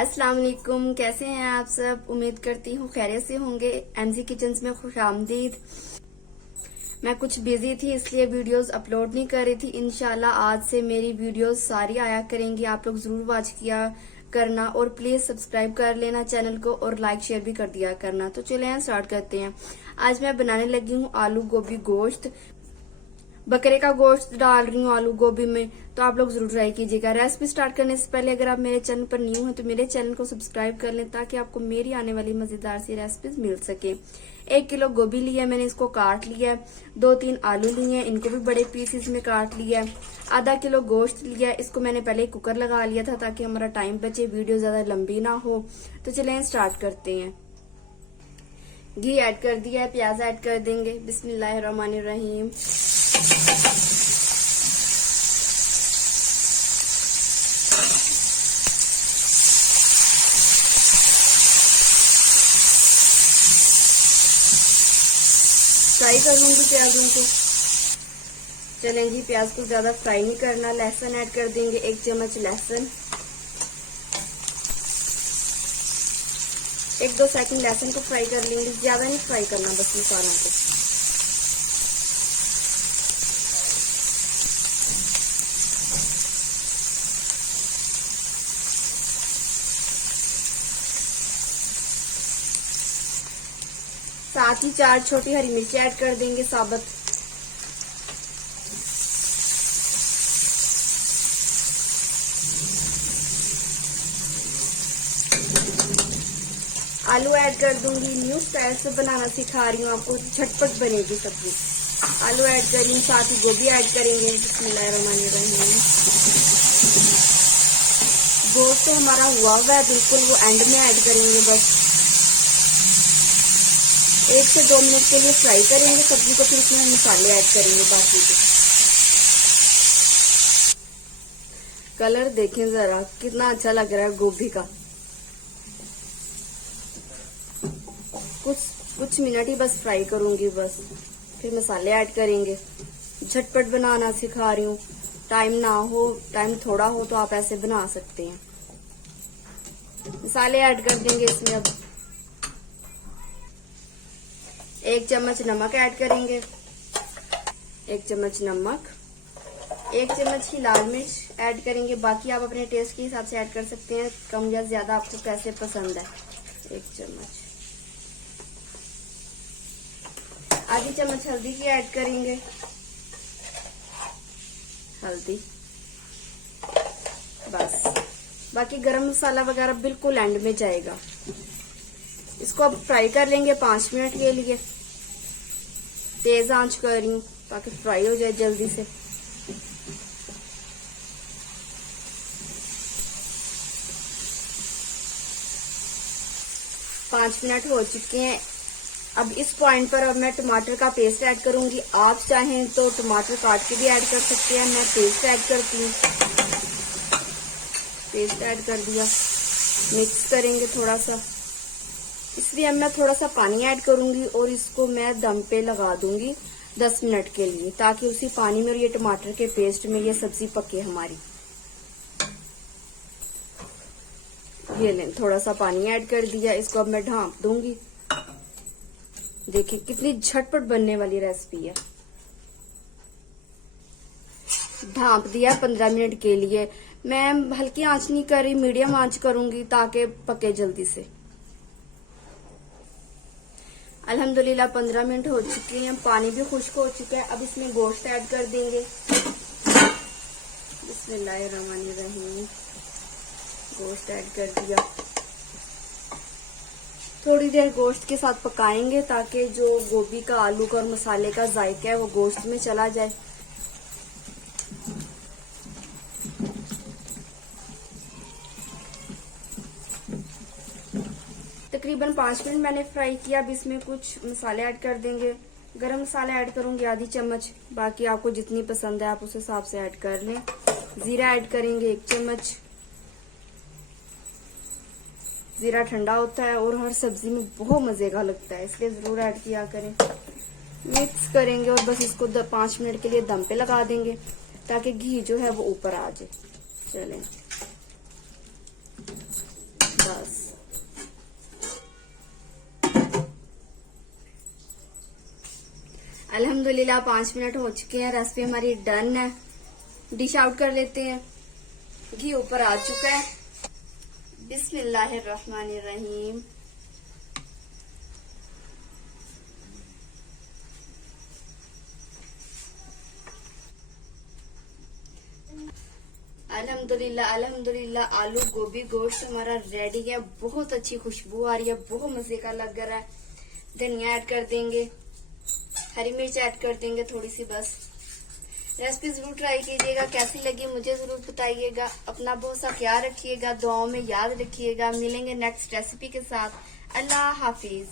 अस्सलाम वालेकुम, कैसे हैं आप सब। उम्मीद करती हूँ खैरियत से होंगे। एमजी किचन्स में खुश आमदीद। मैं कुछ बिजी थी इसलिए वीडियोस अपलोड नहीं कर रही थी। इंशाल्लाह आज से मेरी वीडियोस सारी आया करेंगी। आप लोग जरूर वॉच किया करना और प्लीज सब्सक्राइब कर लेना चैनल को और लाइक शेयर भी कर दिया करना। तो चले स्टार्ट करते हैं। आज मैं बनाने लगी हूँ आलू गोभी गोश्त। बकरे का गोश्त डाल रही हूँ आलू गोभी में, तो आप लोग जरूर ट्राई कीजिएगा। रेसिपी स्टार्ट करने से पहले अगर आप मेरे चैनल पर न्यू हैं तो मेरे चैनल को सब्सक्राइब कर लें ताकि आपको मेरी आने वाली मजेदार सी रेसिपीज मिल सके। 1 किलो गोभी लिया मैंने, इसको काट लिया। 2-3 आलू लिए, इनको भी बड़े पीसेस में काट लिया। आधा किलो गोश्त लिया, इसको मैंने पहले कुकर लगा लिया था ताकि हमारा टाइम बचे, वीडियो ज्यादा लंबी ना हो। तो चलें स्टार्ट करते हैं। घी ऐड कर दिया है, प्याज ऐड कर देंगे। बिस्मिल्लाहिर्रहमानिर्रहीम। फ्राई कर लूंगी प्याजों को। चलें जी, प्याज को ज्यादा फ्राई नहीं करना। लहसुन ऐड कर देंगे, 1 चम्मच लहसुन। 1-2 सेकंड लहसुन को फ्राई कर लेंगे, ज्यादा नहीं फ्राई करना, बस मसाला को। साथ ही 4 छोटी हरी मिर्ची ऐड कर देंगे साबुत। आलू ऐड कर दूंगी। न्यू स्टाइल से बनाना सिखा रही हूँ आपको, झटपट बनेगी सब्जी। आलू ऐड करेंगे, साथ ही गोभी ऐड करेंगे। बिस्मिल्लाहिर्रहमानिर्रहीम। गोश्त तो हमारा हुआ है बिल्कुल, वो एंड में ऐड करेंगे। बस 1 से 2 मिनट के लिए फ्राई करेंगे सब्जी को, फिर इसमें मसाले ऐड करेंगे बाकी के। कलर देखें जरा कितना अच्छा लग रहा है गोभी का। कुछ मिनट ही बस फ्राई करूंगी बस, फिर मसाले ऐड करेंगे। झटपट बनाना सिखा रही हूँ। टाइम थोड़ा हो तो आप ऐसे बना सकते हैं। मसाले ऐड कर देंगे इसमें। अब 1 चम्मच नमक ऐड करेंगे। 1 चम्मच नमक। 1 चम्मच ही लाल मिर्च ऐड करेंगे। बाकी आप अपने टेस्ट के हिसाब से ऐड कर सकते हैं, कम या ज्यादा आपको कैसे पसंद है। 1 चम्मच। आधी चम्मच हल्दी की ऐड करेंगे। हल्दी बस। बाकी गरम मसाला वगैरह बिल्कुल एंड में जाएगा। इसको अब फ्राई कर लेंगे 5 मिनट के लिए। तेज आंच कर रही हूँ ताकि फ्राई हो जाए जल्दी से। पाँच मिनट हो चुके हैं। अब इस पॉइंट पर अब मैं टमाटर का पेस्ट ऐड करूंगी। आप चाहें तो टमाटर काट के भी ऐड कर सकते हैं, मैं पेस्ट ऐड करती हूँ। पेस्ट ऐड कर दिया, मिक्स करेंगे थोड़ा सा। इसलिए अब मैं थोड़ा सा पानी ऐड करूंगी और इसको मैं दम पे लगा दूंगी 10 मिनट के लिए, ताकि उसी पानी में और ये टमाटर के पेस्ट में ये सब्जी पके हमारी। ये लें, थोड़ा सा पानी ऐड कर दिया। इसको अब मैं ढांप दूंगी। देखिए कितनी झटपट बनने वाली रेसिपी है। ढांप दिया 15 मिनट के लिए। मैं हल्की आंच नहीं कर रही, मीडियम आंच करूंगी ताकि पके जल्दी से। अल्हम्दुलिल्लाह 15 मिनट हो चुके हैं, पानी भी खुश्क हो चुका है। अब इसमें गोश्त ऐड कर देंगे। बिस्मिल्लाहिर्रहमानिर्रहीम। गोश्त ऐड कर दिया। थोड़ी देर गोश्त के साथ पकाएंगे ताकि जो गोभी का, आलू का और मसाले का जायका है वो गोश्त में चला जाए। तकरीबन 5 मिनट मैंने फ्राई किया। अब इसमें कुछ मसाले ऐड कर देंगे। गरम मसाला ऐड करूंगी आधी चम्मच। बाकी आपको जितनी पसंद है आप उस हिसाब से ऐड कर लें। जीरा ऐड करेंगे 1 चम्मच। जीरा ठंडा होता है और हर सब्जी में बहुत मजे का लगता है, इसलिए जरूर ऐड किया करें। मिक्स करेंगे और बस इसको 5 मिनट के लिए दम पे लगा देंगे ताकि घी जो है वो ऊपर आ जाए। चलें अल्हम्दुलिल्लाह 5 मिनट हो चुके हैं, रेसिपी हमारी डन है। डिश आउट कर लेते हैं। घी ऊपर आ चुका है। बिस्मिल्लाहिर्रहमानिर्रहीम। अल्हम्दुलिल्लाह अल्हम्दुलिल्लाह आलू गोभी गोश्त हमारा रेडी है। बहुत अच्छी खुशबू आ रही है, बहुत मजे का लग रहा है। धनिया ऐड कर देंगे, हरी मिर्च ऐड कर देंगे थोड़ी सी बस। रेसिपी जरूर ट्राई कीजिएगा, कैसी लगी मुझे जरूर बताइएगा। अपना बहुत सा ख्याल रखिएगा, दुआओं में याद रखिएगा। मिलेंगे नेक्स्ट रेसिपी के साथ। अल्लाह हाफिज।